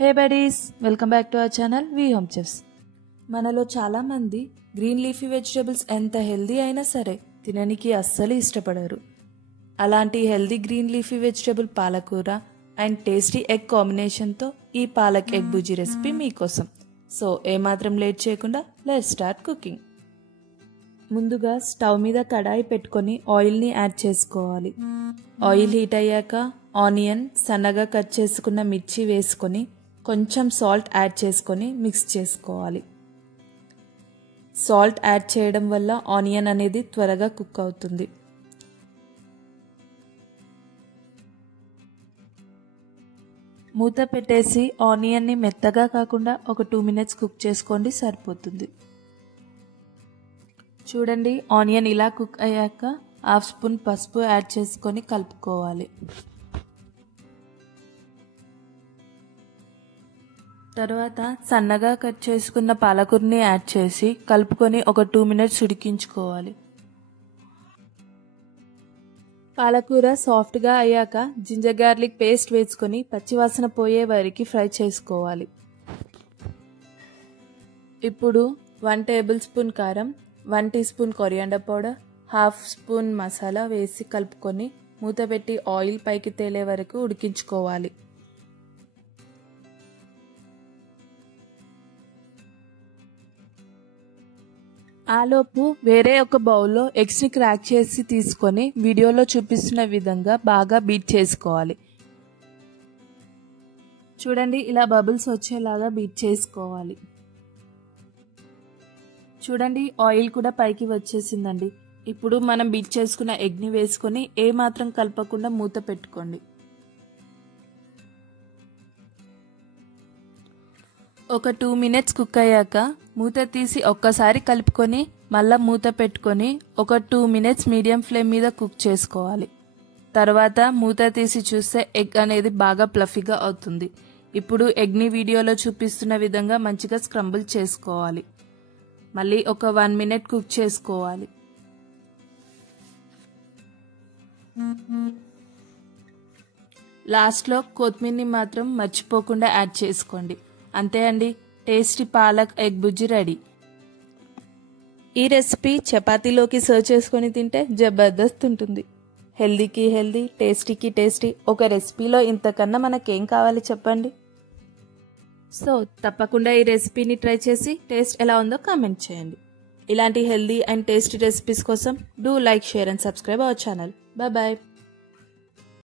Hey buddies, welcome back to our channel V home chefs. మనలో చాలామంది green leafy vegetables ఎంత healthy అయినా సరే తినడానికి అస్సలు ఇష్టపడరు. అలాంటి హెల్దీ గ్రీన్ లీఫీ వెజిటేబుల్ పాలకూర అండ్ టేస్టీ ఎగ్ కాంబినేషన్తో ఈ పాలక్ ఎగ్ బుజీ రెసిపీ మీకోసం. సో ఏమాత్రం లేట్ చేయకుండా లెట్స్ స్టార్ట్ కుకింగ్. ముందుగా స్టవ్ మీద కడాయి పెట్టుకొని ఆయిల్ని యాడ్ చేసుకోవాలి. ఆయిల్ హీట్ అయ్యాక ఆనియన్, సన్నగా కట్ చేసుకున్న మిర్చి వేసుకొని కొంచెం సాల్ట్ యాడ్ చేసుకొని మిక్స్ చేసుకోవాలి. సాల్ట్ యాడ్ చేయడం వల్ల ఆనియన్ అనేది త్వరగా కుక్ అవుతుంది. మూత పెట్టేసి ఆనియన్ని మెత్తగా కాకుండా ఒక 2 minutes కుక్ చేసుకోండి, సరిపోతుంది. చూడండి, ఆనియన్ ఇలా కుక్ అయ్యాక 1/2 స్పూన్ పసుపు యాడ్ చేసుకొని కలుపుకోవాలి. తర్వాత సన్నగా కట్ చేసుకున్న పాలకూరని యాడ్ చేసి కలుపుకొని ఒక 2 minutes ఉడికించుకోవాలి. పాలకూర సాఫ్ట్గా అయ్యాక జింజర్ గార్లిక్ పేస్ట్ వేసుకొని పచ్చివాసన పోయే వరకు ఫ్రై చేసుకోవాలి. ఇప్పుడు 1 tablespoon కారం, 1 teaspoon coriander powder, 1/2 spoon masala వేసి కలుపుకొని మూత పెట్టి ఆయిల్ పైకి తేలే వరకు ఉడికించుకోవాలి. ఆలోపు వేరే ఒక బౌల్లో ఎగ్స్ని క్రాక్ చేసి తీసుకొని వీడియోలో చూపిస్తున్న విధంగా బాగా బీట్ చేసుకోవాలి. చూడండి, ఇలా బబుల్స్ వచ్చేలాగా బీట్ చేసుకోవాలి. చూడండి, ఆయిల్ కూడా పైకి వచ్చేసిందండి. ఇప్పుడు మనం బీట్ చేసుకున్న ఎగ్ని వేసుకొని ఏమాత్రం కలపకుండా మూత పెట్టుకోండి. ఒక 2 minutes కుక్ అయ్యాక మూత తీసి ఒక్కసారి కలుపుకొని మళ్ళీ మూత పెట్టుకొని ఒక 2 minutes మీడియం ఫ్లేమ్ మీద కుక్ చేసుకోవాలి. తర్వాత మూత తీసి చూస్తే ఎగ్ అనేది బాగా ప్లఫీగా అవుతుంది. ఇప్పుడు ఎగ్ని వీడియోలో చూపిస్తున్న విధంగా మంచిగా స్క్రంబుల్ చేసుకోవాలి. మళ్ళీ ఒక 1 minute కుక్ చేసుకోవాలి. లాస్ట్లో కొత్తిమీరని మాత్రం మర్చిపోకుండా యాడ్ చేసుకోండి. అంతే అండి, టేస్టీ పాలక్ ఎగ్ బుజ్జి రెడీ. ఈ రెసిపీ చపాతీలోకి సర్వ్ చేసుకొని తింటే జబర్దస్త్ ఉంటుంది. హెల్దీకి హెల్దీ, టేస్టీకి టేస్టీ. ఒక రెసిపీలో ఇంతకన్నా మనకేం కావాలి చెప్పండి. సో తప్పకుండా ఈ రెసిపీని ట్రై చేసి టేస్ట్ ఎలా ఉందో కామెంట్ చేయండి. ఇలాంటి హెల్దీ అండ్ టేస్టీ రెసిపీస్ కోసం do like, share and subscribe our channel. Bye bye.